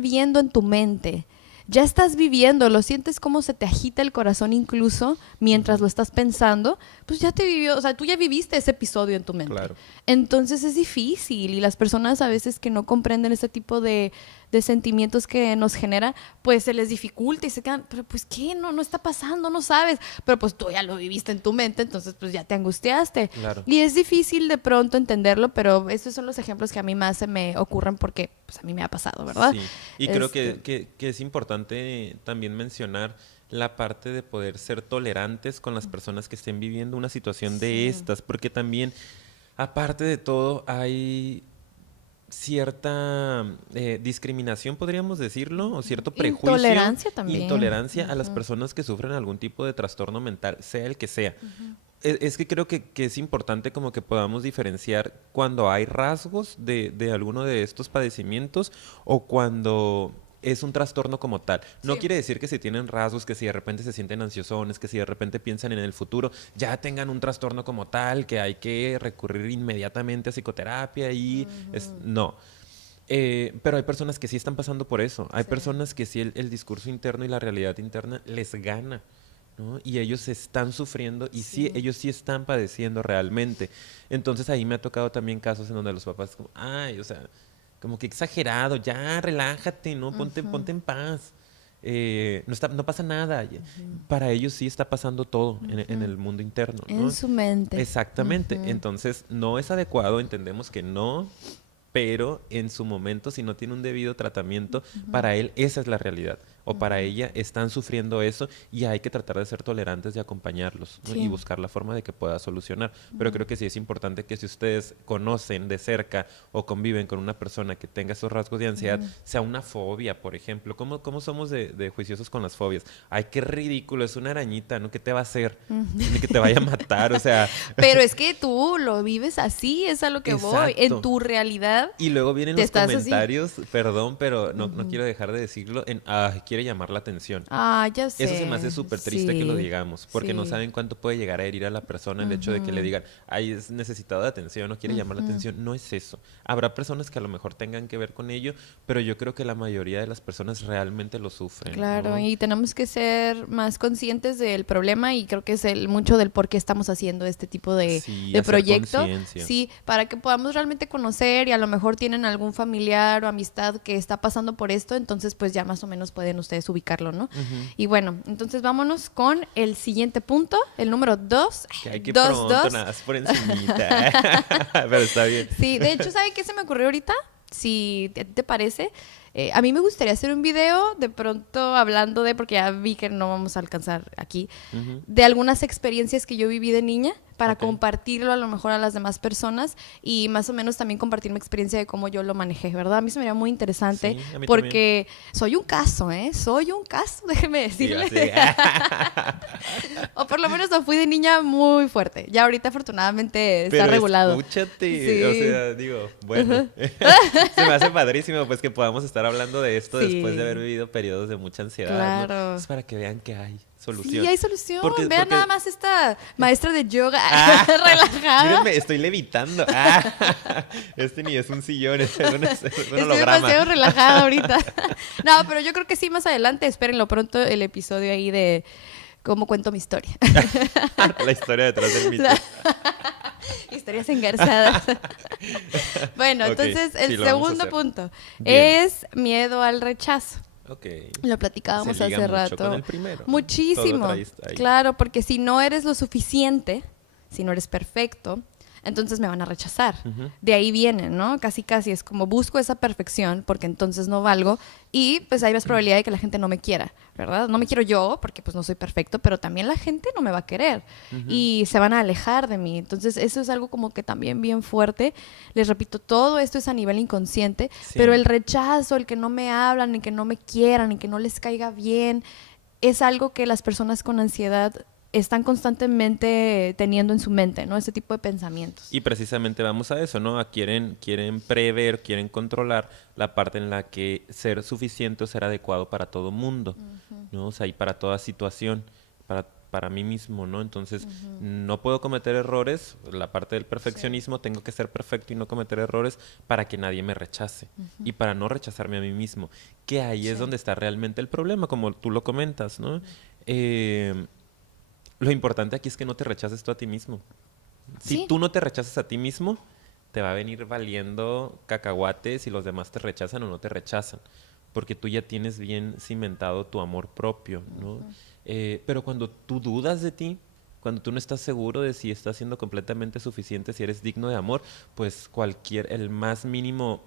viendo en tu mente. Ya estás viviendo, lo sientes como se te agita el corazón incluso mientras lo estás pensando, pues ya te vivió, o sea, tú ya viviste ese episodio en tu mente. Claro. Entonces es difícil y las personas a veces que no comprenden este tipo de sentimientos que nos genera, pues se les dificulta y se quedan, pero pues ¿qué? No está pasando, no sabes, pero pues tú ya lo viviste en tu mente, entonces pues ya te angustiaste. Claro. Y es difícil de pronto entenderlo, pero estos son los ejemplos que a mí más se me ocurren porque pues a mí me ha pasado, ¿verdad? Sí, y creo que es importante también mencionar la parte de poder ser tolerantes con las personas que estén viviendo una situación de estas, porque también, aparte de todo, hay cierta discriminación, podríamos decirlo, o cierto prejuicio. Intolerancia también. Intolerancia a las personas que sufren algún tipo de trastorno mental, sea el que sea. Es que creo que es importante como que podamos diferenciar cuando hay rasgos de alguno de estos padecimientos o cuando es un trastorno como tal. No Sí. quiere decir que si tienen rasgos, que si de repente se sienten ansiosones, que si de repente piensan en el futuro, ya tengan un trastorno como tal, que hay que recurrir inmediatamente a psicoterapia y no. Pero hay personas que sí están pasando por eso. Hay Sí. personas que sí el discurso interno y la realidad interna les gana, ¿no? Y ellos están sufriendo y sí, Sí. ellos sí están padeciendo realmente. Entonces ahí me ha tocado también casos en donde los papás como, ay, o sea, como que exagerado, ya relájate, ¿no? Ujú, Ponte en paz. No pasa nada. ujú, Para ellos sí está pasando todo en ujú. el mundo interno, En ¿no? su mente. Exactamente. Ujú, Entonces no es adecuado, entendemos que no, pero en su momento, si no tiene un debido tratamiento, ujú, para él esa es la realidad. O para ujú. ella están sufriendo eso y hay que tratar de ser tolerantes y acompañarlos, ¿no? Y Sí. buscar la forma de que pueda solucionar. Pero Ujú, creo que sí es importante que si ustedes conocen de cerca o conviven con una persona que tenga esos rasgos de ansiedad, ujú. sea una fobia, por ejemplo. ¿Cómo somos de juiciosos con las fobias? Ay, qué ridículo, es una arañita, ¿no? ¿Qué te va a hacer? Ujú. Ni que te vaya a matar, o sea, Pero es que tú lo vives así, es a lo que voy. En exacto. tu realidad Y luego vienen te los estás así. comentarios, perdón, pero no Ujú. quiero dejar de decirlo, ay, quiere llamar la atención. Ah, ya Eso se me sé. hace súper triste que lo Sí, digamos, porque no sí. saben cuánto puede llegar a herir a la persona el hecho de que le Ujú, digan, ay, es necesitado de atención, no quiere llamar la ujú. atención. No es eso. Habrá personas que a lo mejor tengan que ver con ello, pero yo creo que la mayoría de las personas realmente lo sufren, Claro, ¿no? y tenemos que ser más conscientes del problema y creo que es mucho del por qué estamos haciendo este tipo Sí, de hacer proyecto, conciencia. sí, para que podamos realmente conocer y a lo mejor tienen algún familiar o amistad que está pasando por esto, entonces pues ya más o menos pueden ustedes ubicarlo, ¿no? Ujú. Y bueno, entonces vámonos con el siguiente punto, el número 2, Que hay que dos, pronto, dos. nada más por encimita. Pero está bien. Sí, de hecho, ¿sabe qué se me ocurrió ahorita? Si te parece, a mí me gustaría hacer un video de pronto hablando de, porque ya vi que no vamos a alcanzar aquí, Ujú. de algunas experiencias que yo viví de niña para Ok. compartirlo a lo mejor a las demás personas y más o menos también compartir mi experiencia de cómo yo lo manejé, ¿verdad? A mí se me haría muy interesante Sí, a mí también. porque soy un caso, ¿eh? Soy un caso, déjeme Y yo decirle. así de, O por lo menos lo fui de niña muy fuerte. Ya ahorita afortunadamente está pero regulado. escúchate, o Sí. sea, digo, bueno, Ajá. se me hace padrísimo pues que podamos estar hablando de esto después de haber Sí, vivido periodos de mucha ansiedad, ¿no? claro. Es para que vean que hay Sí, solución. hay solución. Vean nada Porque, más esta maestra de yoga ah, relajada. mírenme, estoy levitando. Este ni es un sillón, es un Estoy holograma. demasiado relajada ahorita. No, pero yo creo que sí, más adelante, espérenlo pronto, el episodio ahí de cómo cuento mi historia. La historia detrás del mito. La- Historias engarzadas. Bueno, Ok, entonces sí, el lo vamos a segundo hacer. punto Bien, es miedo al rechazo. ok. Lo Se platicábamos liga hace mucho con rato. el primero, ¿no? Todo Muchísimo. trae ahí. Claro, porque si no eres lo suficiente, si no eres perfecto, entonces me van a rechazar. Ujú. De ahí viene, ¿no? Casi casi es como busco esa perfección porque entonces no valgo y pues hay más probabilidad de que la gente no me quiera, ¿verdad? No me quiero yo porque pues no soy perfecto, pero también la gente no me va a querer Ujú. y se van a alejar de mí. Entonces eso es algo como que también bien fuerte. Les repito, todo esto es a nivel inconsciente, pero Sí. el rechazo, el que no me hablan, el que no me quieran, el que no les caiga bien, es algo que las personas con ansiedad están constantemente teniendo en su mente, ¿no? Ese tipo de pensamientos. Y precisamente vamos a eso, ¿no? Quieren prever, quieren controlar la parte en la que ser suficiente o ser adecuado para todo mundo, ¿no? O sea, y para toda situación, para mí mismo, ¿no? Entonces, no puedo cometer errores, la parte del perfeccionismo, tengo que ser perfecto y no cometer errores para que nadie me rechace y para no rechazarme a mí mismo, que ahí es Sí. donde está realmente el problema, como tú lo comentas, ¿no? Eh, lo importante aquí es que no te rechaces tú a ti mismo. Si Sí, tú no te rechazas a ti mismo, te va a venir valiendo cacahuates si los demás te rechazan o no te rechazan, porque tú ya tienes bien cimentado tu amor propio, ¿no? Pero cuando tú dudas de ti, cuando tú no estás seguro de si estás siendo completamente suficiente, si eres digno de amor, pues el más mínimo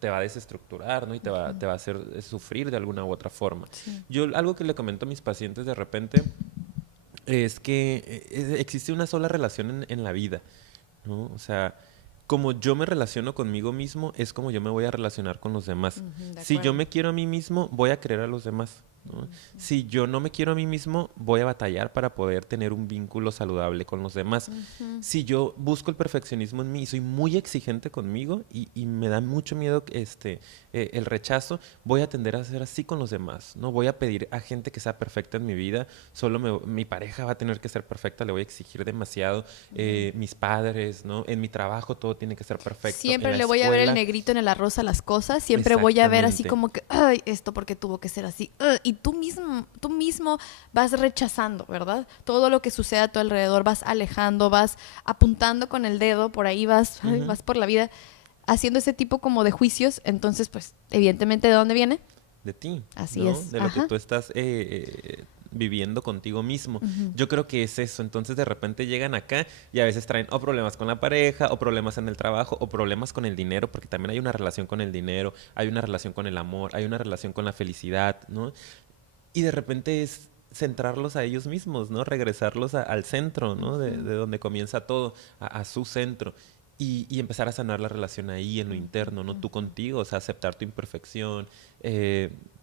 te va a desestructurar, ¿no? Y te va a hacer sufrir de alguna u otra forma. sí. Yo algo que le comento a mis pacientes de repente es que existe una sola relación en la vida, ¿no? O sea, como yo me relaciono conmigo mismo, es como yo me voy a relacionar con los demás. Ujú, de Si yo acuerdo. me quiero a mí mismo, voy a querer a los demás. ¿no? Si yo no me quiero a mí mismo, voy a batallar para poder tener un vínculo saludable con los demás. Si yo busco el perfeccionismo en mí y soy muy exigente conmigo y me da mucho miedo el rechazo, voy a tender a ser así con los demás. No voy a pedir a gente que sea perfecta en mi vida. Mi pareja va a tener que ser perfecta, le voy a exigir demasiado. Mis padres, ¿no? En mi trabajo todo tiene que ser perfecto. Siempre le voy a ver el negrito en el arroz a las cosas. Siempre voy a ver así como que, ay, esto porque tuvo que ser así. Y tú mismo vas rechazando, ¿verdad? Todo lo que sucede a tu alrededor, vas alejando, vas apuntando con el dedo, por ahí vas por la vida haciendo ese tipo como de juicios. Entonces, pues, evidentemente, ¿de dónde viene? De ti. Así ¿no? es. De lo que tú estás viviendo contigo mismo. Yo creo que es eso. Entonces de repente llegan acá y a veces traen o problemas con la pareja, o problemas en el trabajo, o problemas con el dinero, porque también hay una relación con el dinero, hay una relación con el amor, hay una relación con la felicidad, ¿no? Y de repente es centrarlos a ellos mismos, ¿no? Regresarlos al centro, ¿no? De donde comienza todo, a su centro. Y empezar a sanar la relación ahí, en lo interno, ¿no? Tú contigo, o sea, aceptar tu imperfección,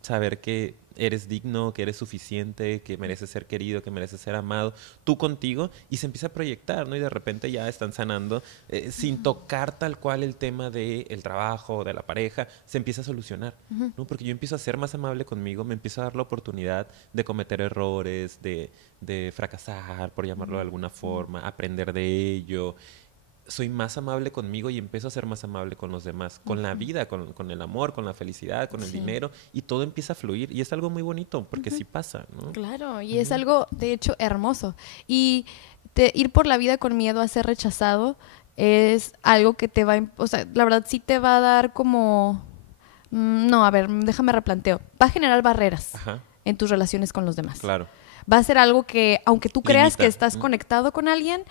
saber que eres digno, que eres suficiente, que mereces ser querido, que mereces ser amado, tú contigo, y se empieza a proyectar, ¿no? Y de repente ya están sanando, sin tocar tal cual el tema del trabajo, de la pareja, se empieza a solucionar, ¿no? Porque yo empiezo a ser más amable conmigo, me empiezo a dar la oportunidad de cometer errores, de fracasar, por llamarlo de alguna forma, aprender de ello. Soy más amable conmigo y empiezo a ser más amable con los demás, con la vida, con el amor, con la felicidad, con el dinero, y todo empieza a fluir. Y es algo muy bonito, porque sí pasa, ¿no? Claro, y es algo, de hecho, hermoso. Y ir por la vida con miedo a ser rechazado es algo que te va a... O sea, la verdad sí te va a dar como... No, a ver, déjame replanteo. Va a generar barreras en tus relaciones con los demás. Claro. Va a ser algo que, aunque tú creas Limita. que estás conectado con alguien,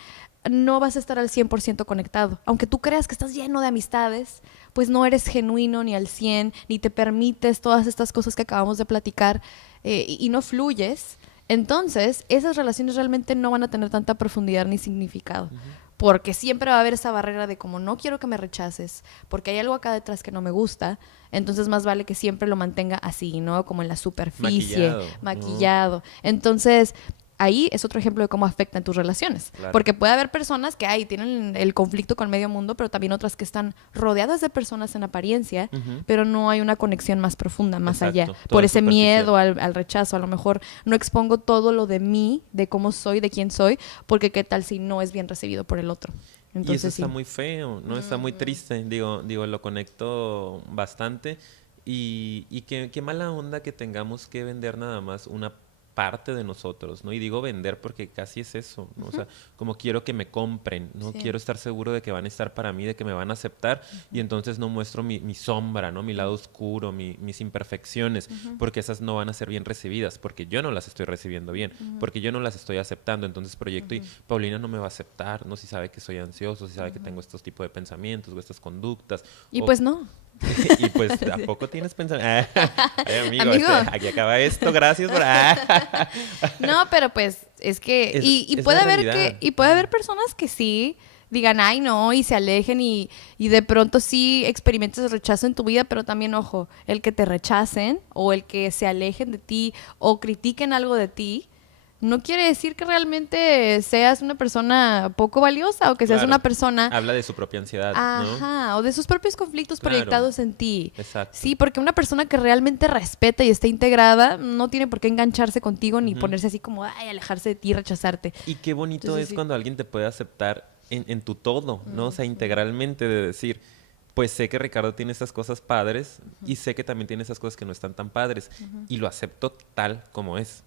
no vas a estar al 100% conectado. Aunque tú creas que estás lleno de amistades, pues no eres genuino ni al 100, ni te permites todas estas cosas que acabamos de platicar y no fluyes. Entonces, esas relaciones realmente no van a tener tanta profundidad ni significado. Porque siempre va a haber esa barrera de como no quiero que me rechaces, porque hay algo acá detrás que no me gusta, entonces más vale que siempre lo mantenga así, ¿no? Como en la superficie, maquillado. Entonces, ahí es otro ejemplo de cómo afectan tus relaciones. Claro. Porque puede haber personas que tienen el conflicto con medio mundo, pero también otras que están rodeadas de personas en apariencia, pero no hay una conexión más profunda, más allá. Por ese miedo al rechazo. A lo mejor no expongo todo lo de mí, de cómo soy, de quién soy, porque qué tal si no es bien recibido por el otro. Entonces, y eso está muy feo, ¿no? Está muy triste. Digo, lo conecto bastante. Y qué mala onda que tengamos que vender nada más una parte de nosotros, ¿no? Y digo vender porque casi es eso, ¿no? O sea, como quiero que me compren, ¿no? Sí. Quiero estar seguro de que van a estar para mí, de que me van a aceptar, y entonces no muestro mi sombra, ¿no? Mi lado oscuro, mis imperfecciones, porque esas no van a ser bien recibidas, porque yo no las estoy recibiendo bien, porque yo no las estoy aceptando. Entonces proyecto y Paulina no me va a aceptar, ¿no? Si sabe que soy ansioso, si sabe que tengo estos tipos de pensamientos o estas conductas. Y pues no. Y pues, ¿a poco tienes pensamiento? Ay, amigo. Aquí acaba esto, gracias por... No, pero pues, es que... Y puede haber personas que sí digan, ay, no, y se alejen y de pronto sí experimentes rechazo en tu vida, pero también, ojo, el que te rechacen o el que se alejen de ti o critiquen algo de ti, no quiere decir que realmente seas una persona poco valiosa o que seas una persona... Habla de su propia ansiedad, ¿no? O de sus propios conflictos proyectados en ti. Exacto. Sí, porque una persona que realmente respeta y está integrada no tiene por qué engancharse contigo ni ponerse así como, ay, alejarse de ti, rechazarte. Y qué bonito es cuando alguien te puede aceptar en tu todo, ¿no? O sea, integralmente, de decir... Pues sé que Ricardo tiene esas cosas padres y sé que también tiene esas cosas que no están tan padres y lo acepto tal como es.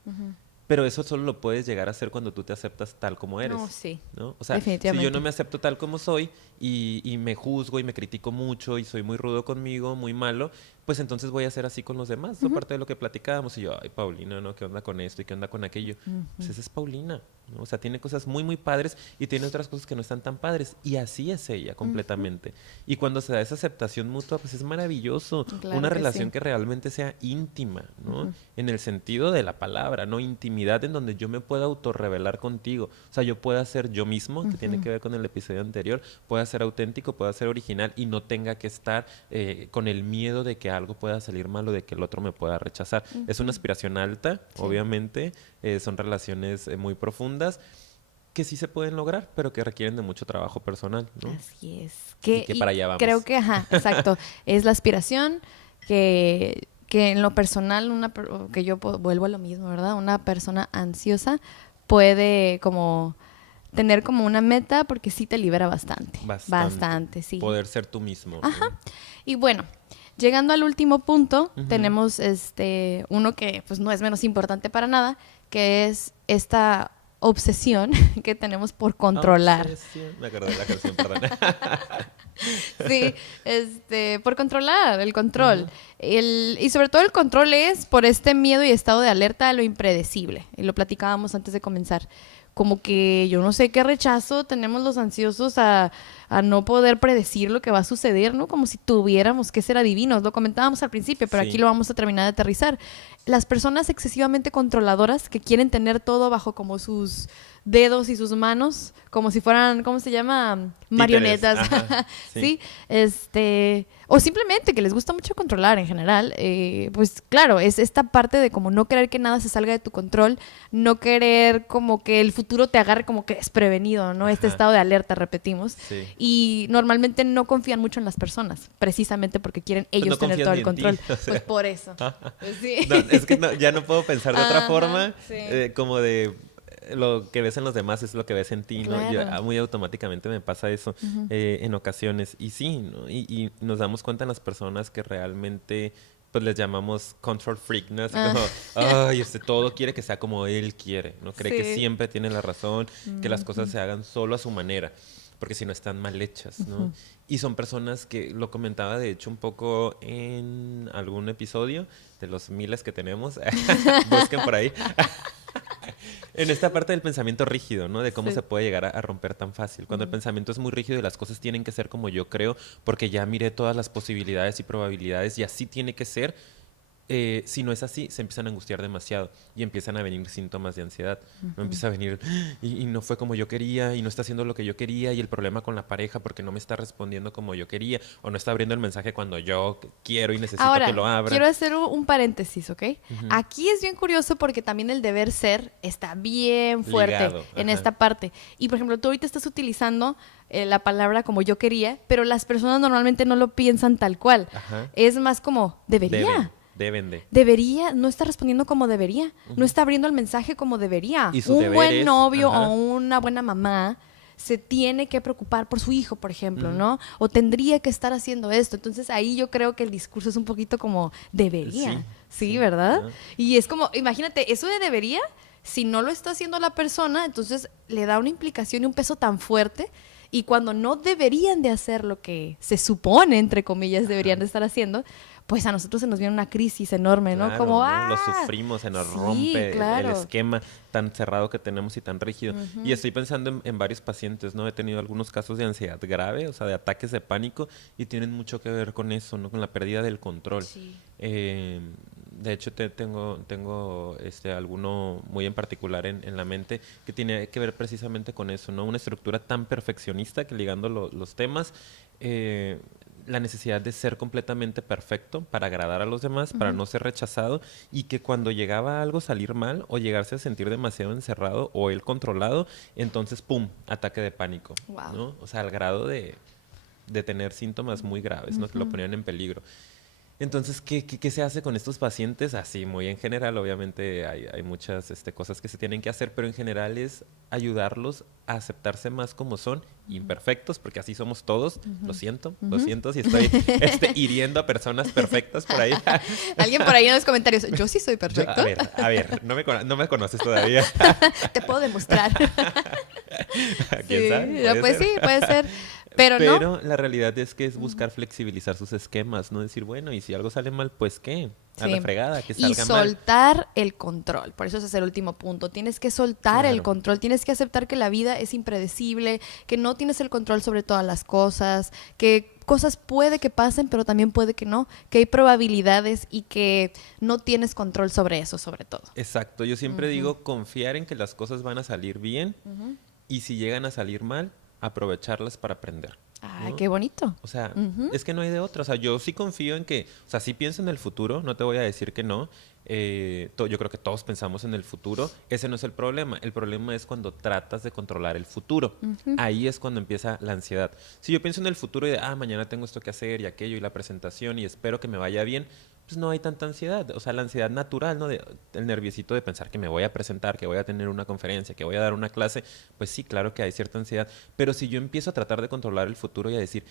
Pero eso solo lo puedes llegar a hacer cuando tú te aceptas tal como eres. No, sí. ¿No? O sea, si yo no me acepto tal como soy y me juzgo y me critico mucho y soy muy rudo conmigo, muy malo, pues entonces voy a ser así con los demás. Aparte de lo que platicábamos. Y yo, ay, Paulina, ¿no? ¿Qué onda con esto y qué onda con aquello? Pues esa es Paulina, ¿no? O sea, tiene cosas muy, muy padres y tiene otras cosas que no están tan padres. Y así es ella completamente. Y cuando se da esa aceptación mutua, pues es maravilloso. Claro, una relación que realmente sea íntima, ¿no? En el sentido de la palabra, ¿no? Intimidad en donde yo me pueda autorrevelar contigo. O sea, yo pueda ser yo mismo, que tiene que ver con el episodio anterior, pueda ser auténtico, pueda ser original y no tenga que estar con el miedo de que algo pueda salir mal o de que el otro me pueda rechazar. Es una aspiración alta, obviamente, son relaciones muy profundas que sí se pueden lograr, pero que requieren de mucho trabajo personal, ¿no? Así es. Y que para allá vamos. Creo que, exacto, es la aspiración que en lo personal, que yo vuelvo a lo mismo, ¿verdad? Una persona ansiosa puede como tener como una meta porque sí te libera bastante. Bastante, sí. Poder ser tú mismo. Ajá. Y bueno, llegando al último punto, tenemos uno que pues no es menos importante para nada, que es esta obsesión que tenemos por controlar. Obsesión. Me acordé de la canción, perdón. Sí, por controlar, el control. Y sobre todo el control es por este miedo y estado de alerta a lo impredecible. Y lo platicábamos antes de comenzar. Como que yo no sé qué rechazo tenemos los ansiosos a no poder predecir lo que va a suceder, ¿no? Como si tuviéramos que ser adivinos. Lo comentábamos al principio, pero aquí lo vamos a terminar de aterrizar. Las personas excesivamente controladoras que quieren tener todo bajo como sus dedos y sus manos, como si fueran, ¿cómo se llama? Marionetas. Ajá, sí. O simplemente que les gusta mucho controlar en general. Pues claro, es esta parte de como no querer que nada se salga de tu control, no querer como que el futuro te agarre como que desprevenido, ¿no? Este estado de alerta, repetimos. Sí. Y normalmente no confían mucho en las personas, precisamente porque quieren ellos tener todo el control. Pues por eso. Pues sí. No, es que ya no puedo pensar de otra forma, como de lo que ves en los demás es lo que ves en ti, ¿no? Claro. Muy automáticamente me pasa eso en ocasiones. Y sí, ¿no? Y nos damos cuenta en las personas que realmente pues les llamamos control freak, ¿no? Así como, ay, todo quiere que sea como él quiere, ¿no? Cree que siempre tiene la razón, que las cosas se hagan solo a su manera, porque si no están mal hechas, ¿no? Y son personas que, lo comentaba de hecho un poco en algún episodio de los miles que tenemos, busquen por ahí, en esta parte del pensamiento rígido, ¿no? De cómo se puede llegar a romper tan fácil. Cuando el pensamiento es muy rígido y las cosas tienen que ser como yo creo, porque ya miré todas las posibilidades y probabilidades y así tiene que ser. Si no es así, se empiezan a angustiar demasiado y empiezan a venir síntomas de ansiedad. No empieza a venir, y no fue como yo quería, y no está haciendo lo que yo quería, y el problema con la pareja porque no me está respondiendo como yo quería, o no está abriendo el mensaje cuando yo quiero y necesito que lo abra. Quiero hacer un paréntesis, ¿ok? Aquí es bien curioso porque también el deber ser está bien fuerte ligado, en esta parte. Y, por ejemplo, tú ahorita estás utilizando la palabra como yo quería, pero las personas normalmente no lo piensan tal cual. Es más como, debería. Debería, no está respondiendo como debería, no está abriendo el mensaje como debería. Un buen novio o una buena mamá se tiene que preocupar por su hijo, por ejemplo, ¿no? O tendría que estar haciendo esto. Entonces ahí yo creo que el discurso es un poquito como debería, sí, ¿verdad? Y es como, imagínate, eso de debería, si no lo está haciendo la persona, entonces le da una implicación y un peso tan fuerte. Y cuando no deberían de hacer lo que se supone, entre comillas, deberían de estar haciendo, pues a nosotros se nos viene una crisis enorme, ¿no? Claro, como, ¿no? Lo sufrimos, se nos rompe el esquema tan cerrado que tenemos y tan rígido. Y estoy pensando en varios pacientes, ¿no? He tenido algunos casos de ansiedad grave, o sea, de ataques de pánico, y tienen mucho que ver con eso, ¿no? Con la pérdida del control. De hecho, tengo alguno muy en particular en la mente que tiene que ver precisamente con eso, ¿no? Una estructura tan perfeccionista que ligando los temas, la necesidad de ser completamente perfecto para agradar a los demás, para no ser rechazado, y que cuando llegaba algo salir mal o llegarse a sentir demasiado encerrado o él controlado, entonces, ¡pum!, ataque de pánico, ¿no? O sea, al grado de tener síntomas muy graves, ¿no? Que lo ponían en peligro. Entonces, ¿qué se hace con estos pacientes? Así, muy en general, obviamente hay muchas cosas que se tienen que hacer, pero en general es ayudarlos a aceptarse más como son, imperfectos, porque así somos todos. Lo siento, si estoy hiriendo a personas perfectas por ahí. Alguien por ahí en los comentarios, yo sí soy perfecto. A ver, no me conoces todavía. Te puedo demostrar. ¿Quién sabe? Pues sí, puede ser. Pero no. La realidad es que es buscar flexibilizar sus esquemas, no decir, bueno, y si algo sale mal, pues ¿qué? A la fregada, que salga mal. Y soltar el control. Por eso ese es el último punto. Tienes que soltar el control. Tienes que aceptar que la vida es impredecible, que no tienes el control sobre todas las cosas, que cosas puede que pasen, pero también puede que no, que hay probabilidades y que no tienes control sobre eso, sobre todo. Exacto. Yo siempre digo confiar en que las cosas van a salir bien y si llegan a salir mal, aprovecharlas para aprender. Ah, ¿no? qué bonito. O sea, es que no hay de otra. O sea, yo sí confío en que, o sea, sí pienso en el futuro, no te voy a decir que no. Yo creo que todos pensamos en el futuro. Ese no es el problema. El problema es cuando tratas de controlar el futuro. Ahí es cuando empieza la ansiedad. Si yo pienso en el futuro y de, mañana tengo esto que hacer y aquello y la presentación y espero que me vaya bien, pues no hay tanta ansiedad. O sea, la ansiedad natural, ¿no? El nerviosito de pensar que me voy a presentar, que voy a tener una conferencia, que voy a dar una clase, pues sí, claro que hay cierta ansiedad. Pero si yo empiezo a tratar de controlar el futuro y a decir,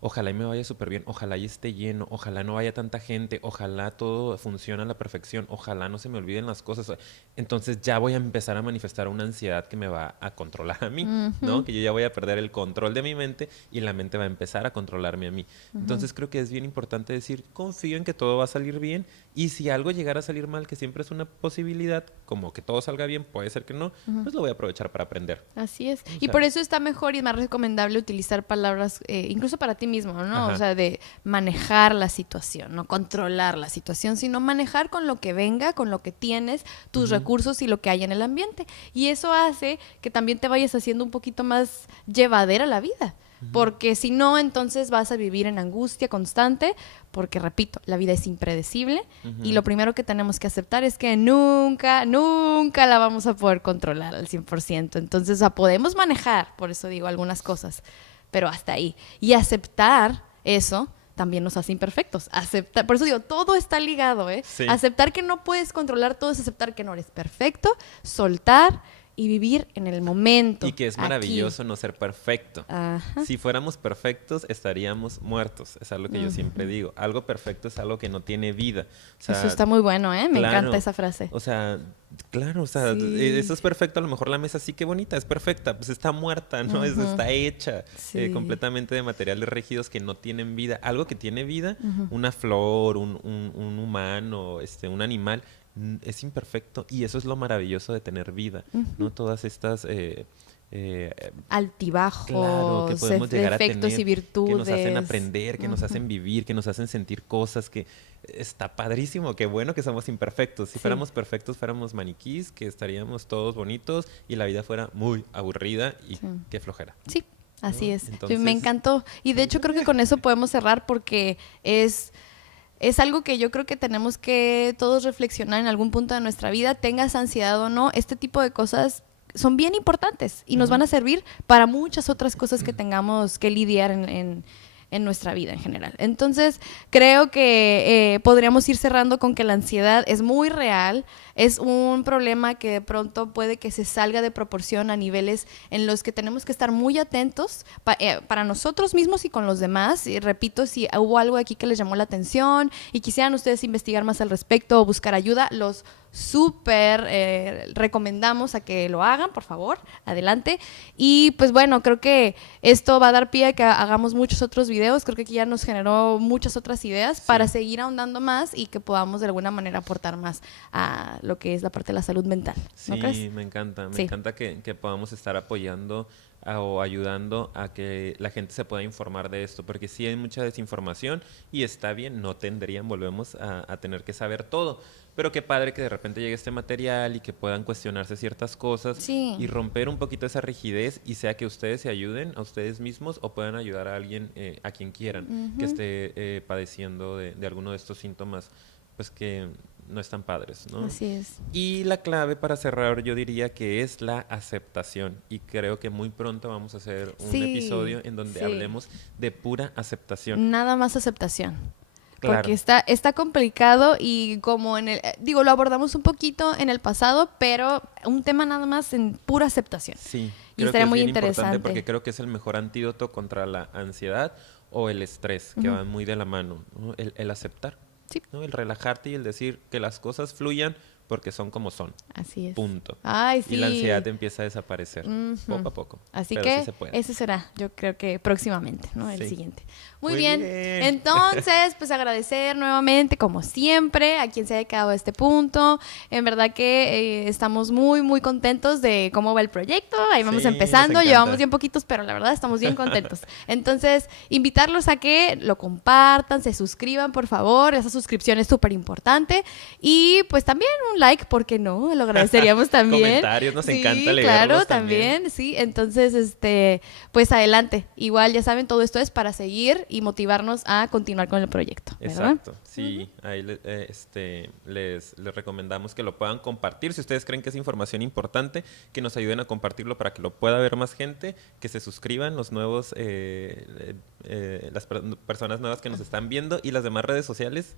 ojalá y me vaya súper bien, ojalá y esté lleno, ojalá no vaya tanta gente, ojalá todo funcione a la perfección, ojalá no se me olviden las cosas, entonces ya voy a empezar a manifestar una ansiedad que me va a controlar a mí, ¿no? Que yo ya voy a perder el control de mi mente y la mente va a empezar a controlarme a mí. Entonces creo que es bien importante decir, confío en que todo va a salir bien, y si algo llegara a salir mal, que siempre es una posibilidad, como que todo salga bien, puede ser que no, pues lo voy a aprovechar para aprender. Así es. O Y sea, por eso está mejor y más recomendable utilizar palabras, incluso para ti mismo, ¿no? Ajá. O sea, de manejar la situación, no controlar la situación, sino manejar con lo que venga, con lo que tienes, tus recursos y lo que hay en el ambiente. Y eso hace que también te vayas haciendo un poquito más llevadera la vida. Porque si no, entonces vas a vivir en angustia constante, porque repito, la vida es impredecible y lo primero que tenemos que aceptar es que nunca, nunca la vamos a poder controlar al 100%. Entonces, o sea, podemos manejar, por eso digo algunas cosas, pero hasta ahí. Y aceptar eso también nos hace imperfectos. Aceptar, por eso digo, todo está ligado, ¿eh? Sí. Aceptar que no puedes controlar todo es aceptar que no eres perfecto, soltar y vivir en el momento. Y que es maravilloso no ser perfecto. Ajá. Si fuéramos perfectos, estaríamos muertos. Es algo que yo siempre digo. Algo perfecto es algo que no tiene vida. O sea, Eso está muy bueno, ¿eh? Me claro, encanta esa frase. O sea, claro, o sea, Sí. eso es perfecto. A lo mejor la mesa sí que bonita, es perfecta, pues está muerta, ¿no? Está hecha Sí. completamente de materiales rígidos que no tienen vida. Algo que tiene vida, una flor, un humano, un animal, es imperfecto, y eso es lo maravilloso de tener vida, ¿no? Todas estas Altibajos, claro, que podemos llegar a defectos tener, y virtudes. que nos hacen aprender, que nos hacen vivir, que nos hacen sentir cosas, que está padrísimo, qué bueno que somos imperfectos. Si fuéramos perfectos, fuéramos maniquís, que estaríamos todos bonitos y la vida fuera muy aburrida y qué flojera. Sí, así ¿No? es. Entonces, Me encantó. Y de hecho creo que con eso podemos cerrar porque es algo que yo creo que tenemos que todos reflexionar en algún punto de nuestra vida, tengas ansiedad o no, este tipo de cosas son bien importantes y nos van a servir para muchas otras cosas que tengamos que lidiar en nuestra vida en general. Entonces, creo que podríamos ir cerrando con que la ansiedad es muy real, es un problema que de pronto puede que se salga de proporción a niveles en los que tenemos que estar muy atentos para nosotros mismos y con los demás. Y repito, si hubo algo aquí que les llamó la atención y quisieran ustedes investigar más al respecto o buscar ayuda, los súper recomendamos a que lo hagan, por favor, adelante. Y pues bueno, creo que esto va a dar pie a que hagamos muchos otros videos, creo que aquí ya nos generó muchas otras ideas para seguir ahondando más y que podamos de alguna manera aportar más a lo que es la parte de la salud mental, ¿no sí, crees? me encanta que podamos estar apoyando o ayudando a que la gente se pueda informar de esto, porque sí hay mucha desinformación y está bien, no volvemos a tener que saber todo, pero qué padre que de repente llegue este material y que puedan cuestionarse ciertas cosas y romper un poquito esa rigidez, y sea que ustedes se ayuden a ustedes mismos o puedan ayudar a alguien, a quien quieran, que esté padeciendo de alguno de estos síntomas, pues que no están padres, ¿no? Así es. Y la clave para cerrar, yo diría que es la aceptación. Y creo que muy pronto vamos a hacer un episodio en donde hablemos de pura aceptación. Nada más aceptación. Claro. Porque está complicado y como lo abordamos un poquito en el pasado, pero un tema nada más en pura aceptación. Sí, y creo estaría que es muy bien interesante. importante porque creo que es el mejor antídoto contra la ansiedad o el estrés, que van muy de la mano, ¿no? El aceptar. Sí. ¿No? El relajarte y el decir que las cosas fluyan porque son como son. Así es. Punto. Ay, sí. Y la ansiedad empieza a desaparecer poco a poco. Así pero que sí se puede. ese será, yo creo que próximamente, ¿no? El Sí. siguiente. Muy Muy bien. bien. Entonces, pues agradecer nuevamente, como siempre, a quien se haya quedado a este punto. En verdad que estamos muy, muy contentos de cómo va el proyecto. Ahí vamos Sí, empezando. nos encanta. Llevamos bien poquitos, pero la verdad estamos bien contentos. Entonces, invitarlos a que lo compartan, se suscriban, por favor. Esa suscripción es súper importante. Y pues también un un like, ¿por qué no? Lo agradeceríamos también. Comentarios, nos encanta leerlos claro, también. sí. Entonces, pues adelante. Igual, ya saben, todo esto es para seguir y motivarnos a continuar con el proyecto, ¿verdad? Exacto, sí. Ahí les recomendamos que lo puedan compartir. Si ustedes creen que es información importante, que nos ayuden a compartirlo para que lo pueda ver más gente, que se suscriban los nuevos, personas nuevas que nos están viendo y las demás redes sociales.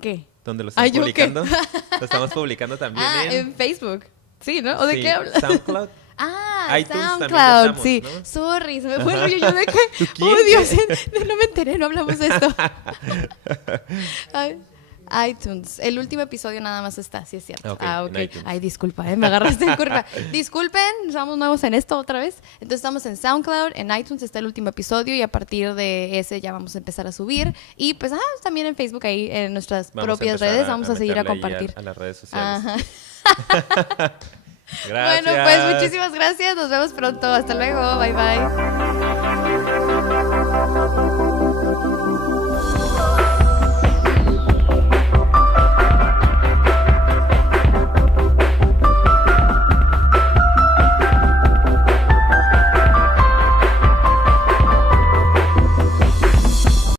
¿Qué? Donde lo estamos ¿yo qué? publicando. Lo estamos publicando también en Facebook. Sí, ¿no? ¿O de qué hablas? SoundCloud. iTunes, también ya estamos, sí. ¿no? Sorry, se me fue el rollo yo de que... quién? ¡Oh, Dios! No me enteré, no hablamos de esto. iTunes. El último episodio nada más está, sí es cierto. Ok. Ay, disculpa, me agarraste en curva. Disculpen, somos nuevos en esto otra vez. Entonces estamos en SoundCloud, en iTunes está el último episodio y a partir de ese ya vamos a empezar a subir. Y pues también en Facebook, ahí en nuestras propias redes, vamos a seguir a compartir. A las redes sociales. Ajá. Gracias. Bueno, pues muchísimas gracias. Nos vemos pronto. Hasta luego. Bye, bye.